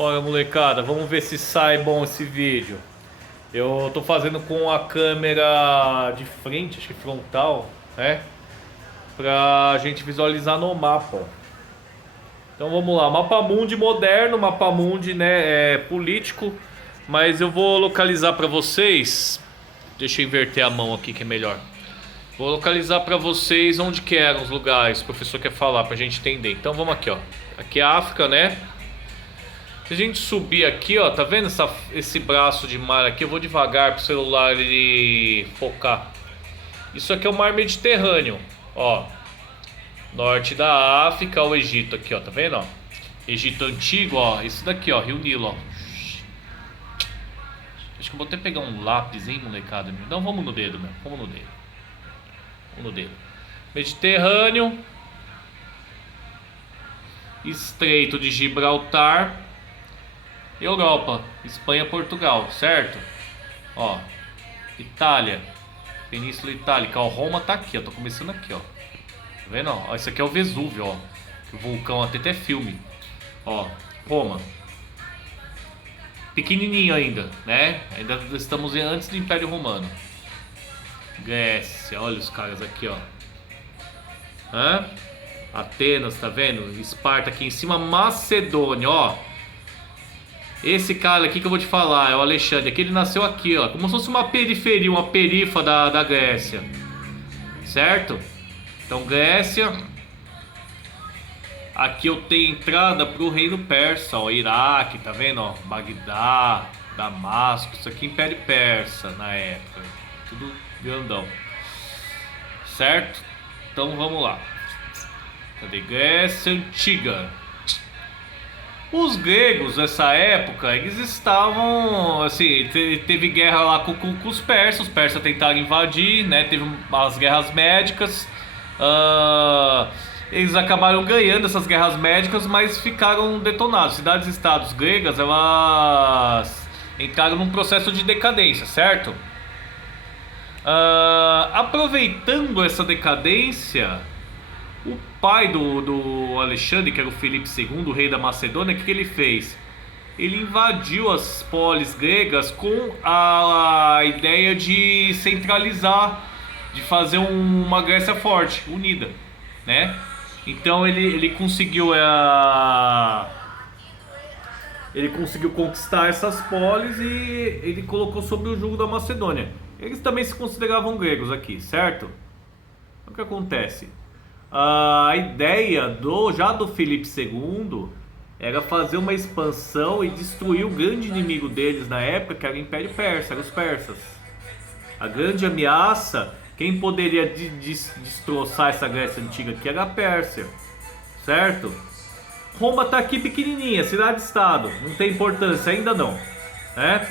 Bora, molecada, vamos ver se sai bom esse vídeo. Eu tô fazendo com a câmera de frente, acho que frontal, né? Pra gente visualizar no mapa. Então vamos lá, mapa mundi moderno, mapa mundi, né, político. Mas eu vou localizar pra vocês. Deixa eu inverter a mão aqui que é melhor. Vou localizar pra vocês onde que eram os lugares. O professor quer falar pra gente entender. Então vamos aqui, ó. Aqui é a África, né? Se a gente subir aqui, ó, tá vendo esse braço de mar aqui? Eu vou devagar pro celular ele focar. Isso aqui é o mar Mediterrâneo, ó. Norte da África, o Egito aqui, ó, tá vendo, ó? Egito antigo, ó. Isso daqui, ó, Rio Nilo, ó. Acho que eu vou até pegar um lápis, hein, molecada. Não, vamos no dedo, meu. Vamos no dedo. Vamos no dedo. Mediterrâneo. Estreito de Gibraltar. Europa, Espanha, Portugal, certo? Ó, Itália, Península Itálica, ó, Roma tá aqui, ó, tô começando aqui, ó. Tá vendo? Ó, isso aqui é o Vesúvio, ó. O vulcão até filme. Ó, Roma. Pequenininho ainda, né? Ainda estamos antes do Império Romano. Grécia, olha os caras aqui, ó. Hã? Atenas, tá vendo? Esparta aqui em cima, Macedônia, ó. Esse cara aqui que eu vou te falar é o Alexandre. Aqui ele nasceu aqui, ó. Como se fosse uma periferia, uma perifa da Grécia. Certo? Então, Grécia. Aqui eu tenho entrada pro reino persa, ó. Iraque, tá vendo, ó? Bagdá, Damasco. Isso aqui é Império Persa na época. Tudo grandão. Certo? Então vamos lá. Cadê Grécia Antiga? Os gregos nessa época, eles estavam, assim, teve guerra lá com os persas tentaram invadir, né, teve as guerras médicas, eles acabaram ganhando essas guerras médicas, mas ficaram detonados. Cidades-estados gregas, elas entraram num processo de decadência, certo? Aproveitando essa decadência, o pai do Alexandre, que era o Filipe II, o rei da Macedônia, o que ele fez? Ele invadiu as polis gregas com a ideia de centralizar, de fazer uma Grécia forte, unida, né? Então ele conseguiu ele conseguiu conquistar essas polis e ele colocou sob o jugo da Macedônia. Eles também se consideravam gregos aqui, certo? O que acontece? A ideia já do Filipe II era fazer uma expansão e destruir o grande inimigo deles na época, que era o Império Persa, eram os persas. A grande ameaça, quem poderia destroçar essa Grécia Antiga aqui era a Pérsia, certo? Roma tá aqui pequenininha, cidade-estado, não tem importância, ainda não, né?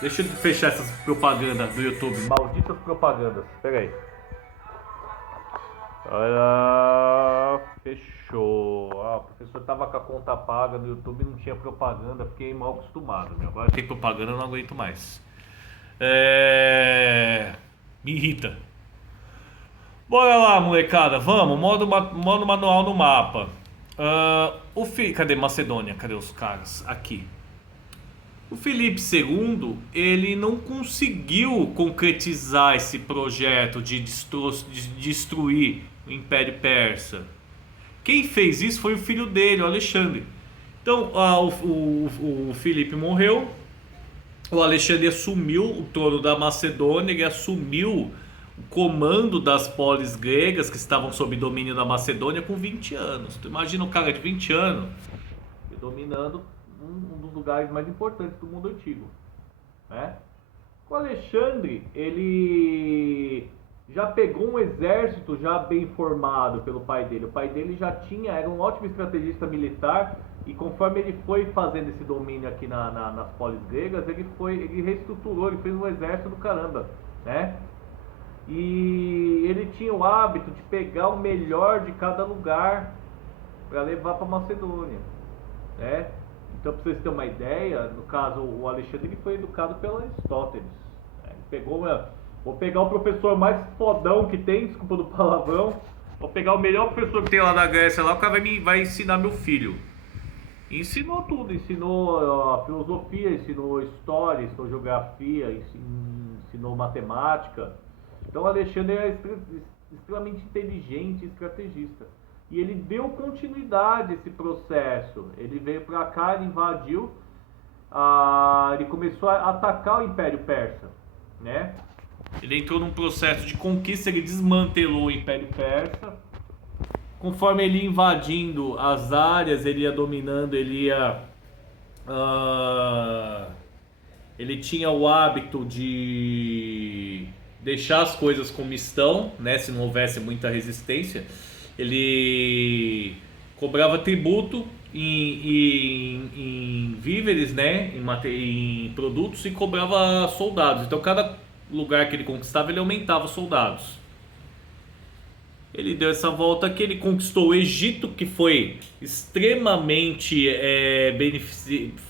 Deixa eu fechar essas propagandas do YouTube, malditas propagandas, pera aí. Olha, fechou. O professor tava com a conta paga no YouTube, não tinha propaganda, fiquei mal acostumado. Agora tem propaganda, eu não aguento mais. Me irrita. Bora lá, molecada, vamos. Modo manual no mapa. Cadê Macedônia? Cadê os caras? Aqui. O Filipe II, ele não conseguiu concretizar esse projeto de destruir o Império Persa. Quem fez isso foi o filho dele, o Alexandre. Então, o Filipe morreu, o Alexandre assumiu o trono da Macedônia, ele assumiu o comando das polis gregas que estavam sob domínio da Macedônia com 20 anos. Tu imagina um cara de 20 anos dominando um dos lugares mais importantes do mundo antigo, né? O Alexandre, ele já pegou um exército já bem formado pelo pai dele. O pai dele era um ótimo estrategista militar, e conforme ele foi fazendo esse domínio aqui nas polis gregas, ele reestruturou, ele fez um exército do caramba, né? E ele tinha o hábito de pegar o melhor de cada lugar para levar para Macedônia, né? Então, para vocês terem uma ideia, no caso, o Alexandre ele foi educado pelo Aristóteles. Ele pegou vou pegar o professor mais fodão que tem, desculpa do palavrão, Vou pegar o melhor professor que tem lá da Grécia lá, o cara vai ensinar meu filho. E ensinou tudo, ensinou filosofia, ensinou história, ensinou geografia, ensinou matemática. Então o Alexandre é extremamente inteligente e estrategista. E ele deu continuidade a esse processo. Ele veio para cá, ele invadiu, ele começou a atacar o Império Persa, né? Ele entrou num processo de conquista, ele desmantelou o Império Persa. Conforme ele ia invadindo as áreas, ele ia dominando, ele tinha o hábito de deixar as coisas como estão, né? Se não houvesse muita resistência, ele cobrava tributo em víveres, né? Em produtos e cobrava soldados. Então cada lugar que ele conquistava, ele aumentava os soldados. Ele deu essa volta aqui, ele conquistou o Egito, que foi extremamente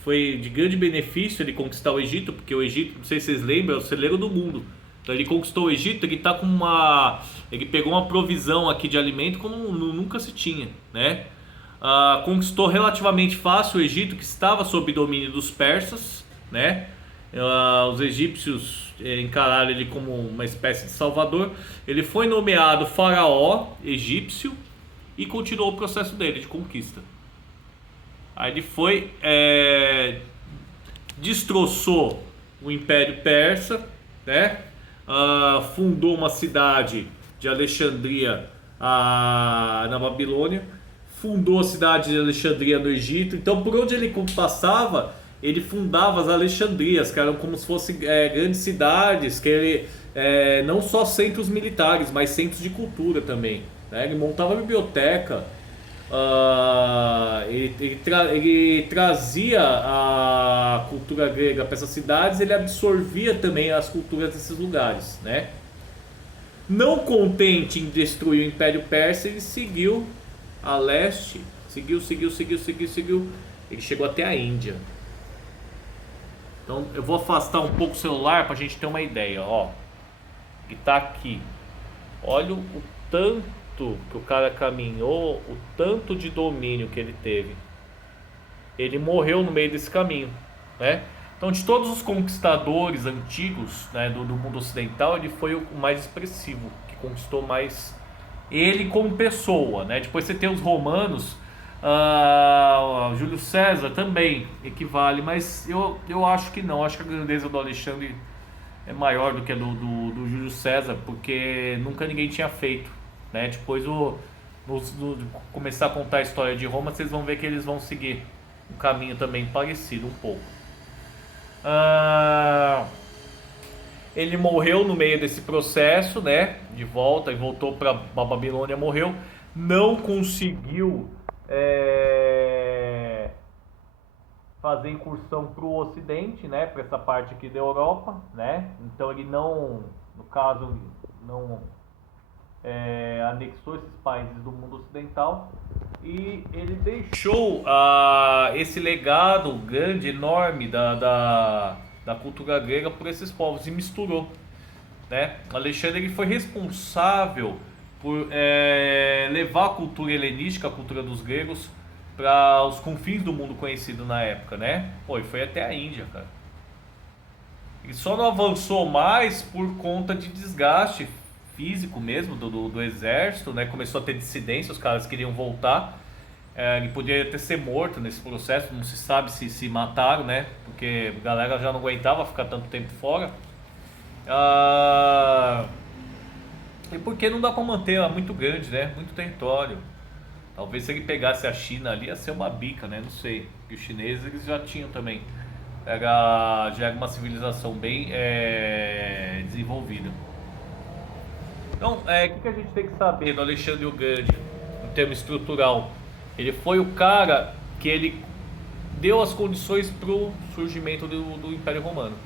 foi de grande benefício ele conquistar o Egito, porque o Egito, não sei se vocês lembram, é o celeiro do mundo. Então ele conquistou o Egito, ele tá com ele pegou uma provisão aqui de alimento como nunca se tinha, né? Conquistou relativamente fácil o Egito, que estava sob domínio dos persas, né? Os egípcios encararam ele como uma espécie de salvador. Ele foi nomeado faraó egípcio e continuou o processo dele de conquista. Aí ele foi, destroçou o Império Persa, né? Fundou uma cidade de Alexandria na Babilônia, fundou a cidade de Alexandria no Egito. Então, por onde ele passava, ele fundava as Alexandrias, que eram como se fossem grandes cidades, que ele, não só centros militares, mas centros de cultura também, né? Ele montava biblioteca, ele trazia a cultura grega para essas cidades, ele absorvia também as culturas desses lugares, né? Não contente em destruir o Império Persa, ele seguiu a leste, seguiu. Ele chegou até a Índia. Então eu vou afastar um pouco o celular para a gente ter uma ideia, ó. Que tá aqui. Olha o tanto que o cara caminhou, o tanto de domínio que ele teve. Ele morreu no meio desse caminho, né? Então, de todos os conquistadores antigos, né, do mundo ocidental, ele foi o mais expressivo, que conquistou mais ele como pessoa, né? Depois você tem os romanos, Júlio César também equivale, mas eu acho que não. Acho que a grandeza do Alexandre é maior do que a do Júlio César, porque nunca ninguém tinha feito, né? Depois começar a contar a história de Roma, vocês vão ver que eles vão seguir um caminho também parecido um pouco. Ele morreu no meio desse processo, né? De volta, e voltou para a Babilônia, morreu. Não conseguiu fazer incursão para o Ocidente, né? Para essa parte aqui da Europa, né? Então ele não, no caso, não anexou esses países do mundo ocidental. E ele deixou esse legado grande, enorme da cultura grega por esses povos e misturou, né? Alexandre ele foi responsável por levar a cultura helenística, a cultura dos gregos, para os confins do mundo conhecido na época, né? Pô, e foi até a Índia, cara. Ele só não avançou mais por conta de desgaste físico mesmo do exército, né? Começou a ter dissidência, os caras queriam voltar. Ele poderia até ser morto nesse processo, não se sabe se mataram, né? Porque a galera já não aguentava ficar tanto tempo fora. E porque não dá para manter, é muito grande, né? Muito território. Talvez se ele pegasse a China ali, ia ser uma bica, né? Não sei. Porque os chineses eles já tinham também. Já era uma civilização bem desenvolvida. Então, o que a gente tem que saber do Alexandre o Grande, em termos estrutural? Ele foi o cara que ele deu as condições para o surgimento do Império Romano.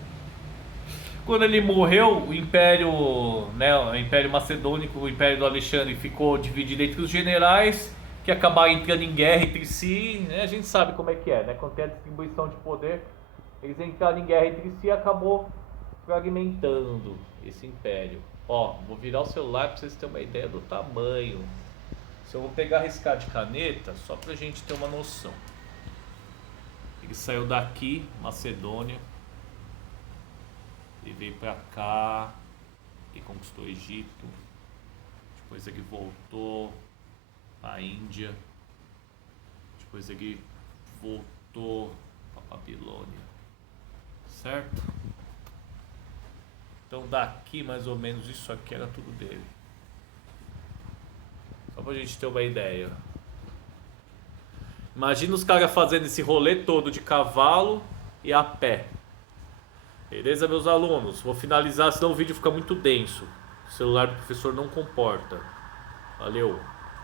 Quando ele morreu, o Império, né, o Império Macedônico, o Império do Alexandre ficou dividido entre os generais, que acabaram entrando em guerra entre si, né? A gente sabe como é que é, né? Quando tem a distribuição de poder, eles entraram em guerra entre si e acabou fragmentando esse império. Ó, vou virar o celular para vocês terem uma ideia do tamanho Se eu vou pegar riscar de caneta, só pra gente ter uma noção. Ele saiu daqui, Macedônia, e veio pra cá e conquistou o Egito. Depois ele voltou pra Índia. Depois ele voltou pra Babilônia. Certo? Então daqui mais ou menos isso aqui era tudo dele. Só pra gente ter uma ideia. Imagina os caras fazendo esse rolê todo de cavalo e a pé. Beleza, meus alunos? Vou finalizar, senão o vídeo fica muito denso. O celular do professor não comporta. Valeu!